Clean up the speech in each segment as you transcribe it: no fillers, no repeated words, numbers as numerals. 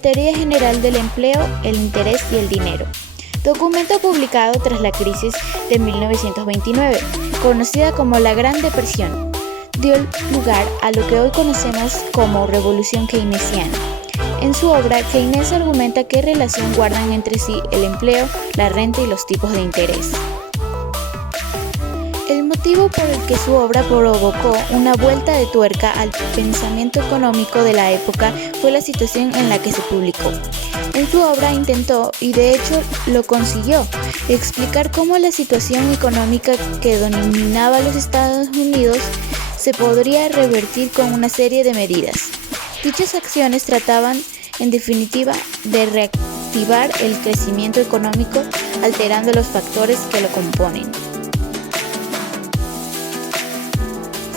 teoría general del empleo, el interés y el dinero. Documento publicado tras la crisis de 1929, conocida como la Gran Depresión, dio lugar a lo que hoy conocemos como Revolución Keynesiana. En su obra, Keynes argumenta qué relación guardan entre sí el empleo, la renta y los tipos de interés. El motivo por el que su obra provocó una vuelta de tuerca al pensamiento económico de la época fue la situación en la que se publicó. En su obra intentó, y de hecho lo consiguió, explicar cómo la situación económica que dominaba a los Estados Unidos se podría revertir con una serie de medidas. Dichas acciones trataban, en definitiva, de reactivar el crecimiento económico, alterando los factores que lo componen.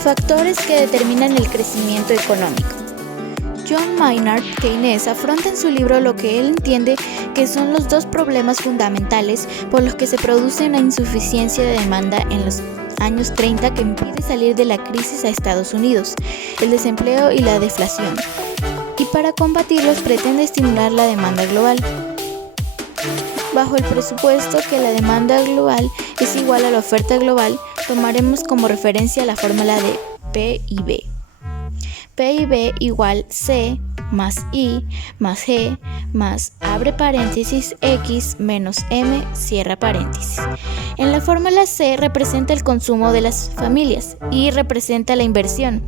Factores que determinan el crecimiento económico. John Maynard Keynes afronta en su libro lo que él entiende que son los dos problemas fundamentales por los que se produce una insuficiencia de demanda en los años 30 que impide salir de la crisis a Estados Unidos, el desempleo y la deflación. Y para combatirlos pretende estimular la demanda global. Bajo el presupuesto que la demanda global es igual a la oferta global, tomaremos como referencia la fórmula de PIB. PIB igual C más I más G más abre paréntesis X menos M cierra paréntesis. En la fórmula C representa el consumo de las familias, I representa la inversión,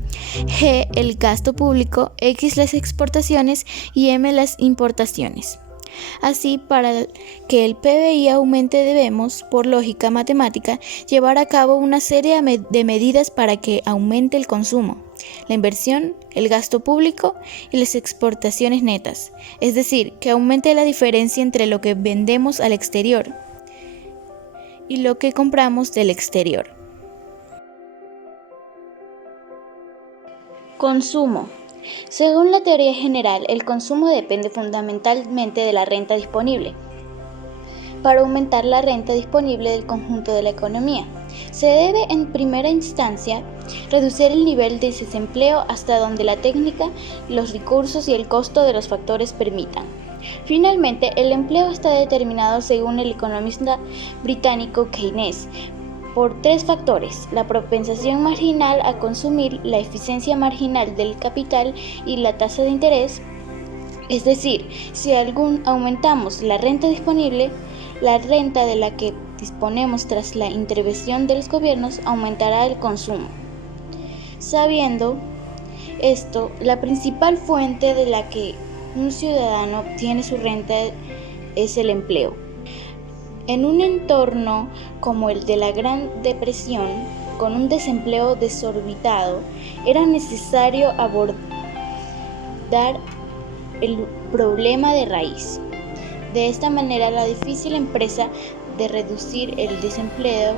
G el gasto público, X las exportaciones y M las importaciones. Así, para que el PBI aumente debemos, por lógica matemática, llevar a cabo una serie de medidas para que aumente el consumo, la inversión, el gasto público y las exportaciones netas, es decir, que aumente la diferencia entre lo que vendemos al exterior y lo que compramos del exterior. Consumo. Según la teoría general, el consumo depende fundamentalmente de la renta disponible. Para aumentar la renta disponible del conjunto de la economía, se debe en primera instancia reducir el nivel de desempleo hasta donde la técnica, los recursos y el costo de los factores permitan. Finalmente, el empleo está determinado según el economista británico Keynes por tres factores: la propensión marginal a consumir, la eficiencia marginal del capital y la tasa de interés. Es decir, si aumentamos la renta disponible, la renta de la que disponemos tras la intervención de los gobiernos aumentará el consumo. Sabiendo esto, la principal fuente de la que un ciudadano obtiene su renta es el empleo. En un entorno como el de la Gran Depresión, con un desempleo desorbitado, era necesario abordar el problema de raíz. De esta manera, la difícil empresa de reducir el desempleo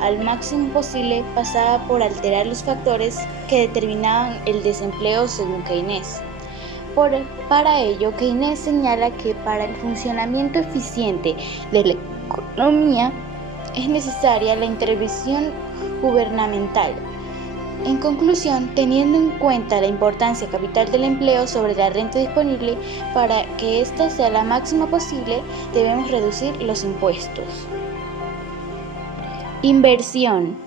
al máximo posible pasaba por alterar los factores que determinaban el desempleo según Keynes. Para ello, Keynes señala que para el funcionamiento eficiente de la economía es necesaria la intervención gubernamental. En conclusión, teniendo en cuenta la importancia capital del empleo sobre la renta disponible, para que ésta sea la máxima posible, debemos reducir los impuestos. Inversión.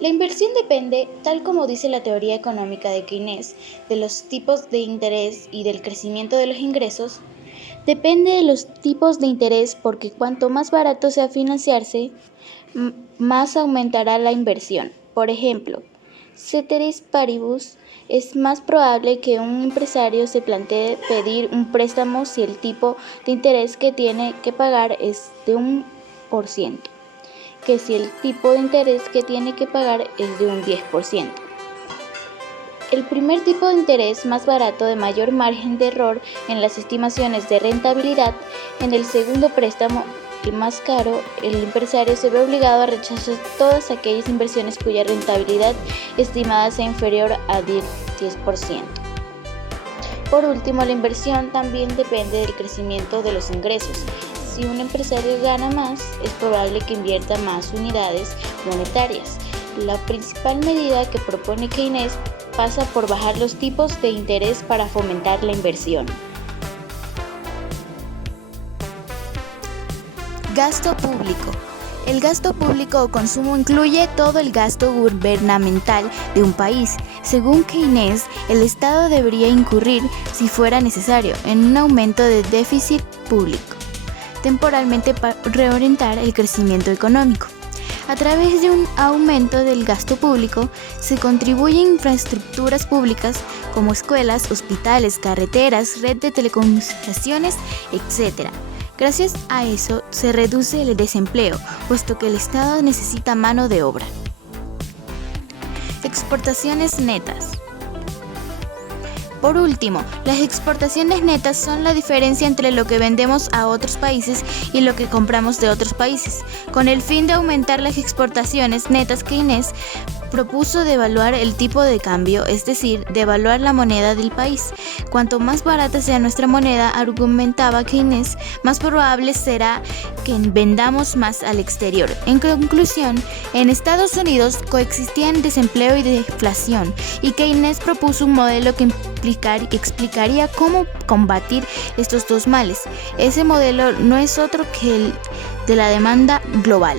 La inversión depende, tal como dice la teoría económica de Keynes, de los tipos de interés y del crecimiento de los ingresos. Depende de los tipos de interés porque cuanto más barato sea financiarse, más aumentará la inversión. Por ejemplo, ceteris paribus, es más probable que un empresario se plantee pedir un préstamo si el tipo de interés que tiene que pagar es de 1%, que si el tipo de interés que tiene que pagar es de un 10%. El primer tipo de interés más barato de mayor margen de error en las estimaciones de rentabilidad. En el segundo préstamo, el más caro, el empresario se ve obligado a rechazar todas aquellas inversiones cuya rentabilidad estimada sea inferior a 10%. Por último, la inversión también depende del crecimiento de los ingresos. Si un empresario gana más, es probable que invierta más unidades monetarias. La principal medida que propone Keynes pasa por bajar los tipos de interés para fomentar la inversión. Gasto público. El gasto público o consumo incluye todo el gasto gubernamental de un país. Según Keynes, el Estado debería incurrir, si fuera necesario, en un aumento de déficit público, temporalmente para reorientar el crecimiento económico. A través de un aumento del gasto público, se contribuye a infraestructuras públicas como escuelas, hospitales, carreteras, red de telecomunicaciones, etc. Gracias a eso se reduce el desempleo, puesto que el Estado necesita mano de obra. Exportaciones netas. Por último, las exportaciones netas son la diferencia entre lo que vendemos a otros países y lo que compramos de otros países. Con el fin de aumentar las exportaciones netas, Keynes propuso devaluar el tipo de cambio, es decir, devaluar la moneda del país. Cuanto más barata sea nuestra moneda, argumentaba Keynes, más probable será que vendamos más al exterior. En conclusión, en Estados Unidos coexistían desempleo y deflación, y Keynes propuso un modelo que explicaría cómo combatir estos dos males. Ese modelo no es otro que el de la demanda global.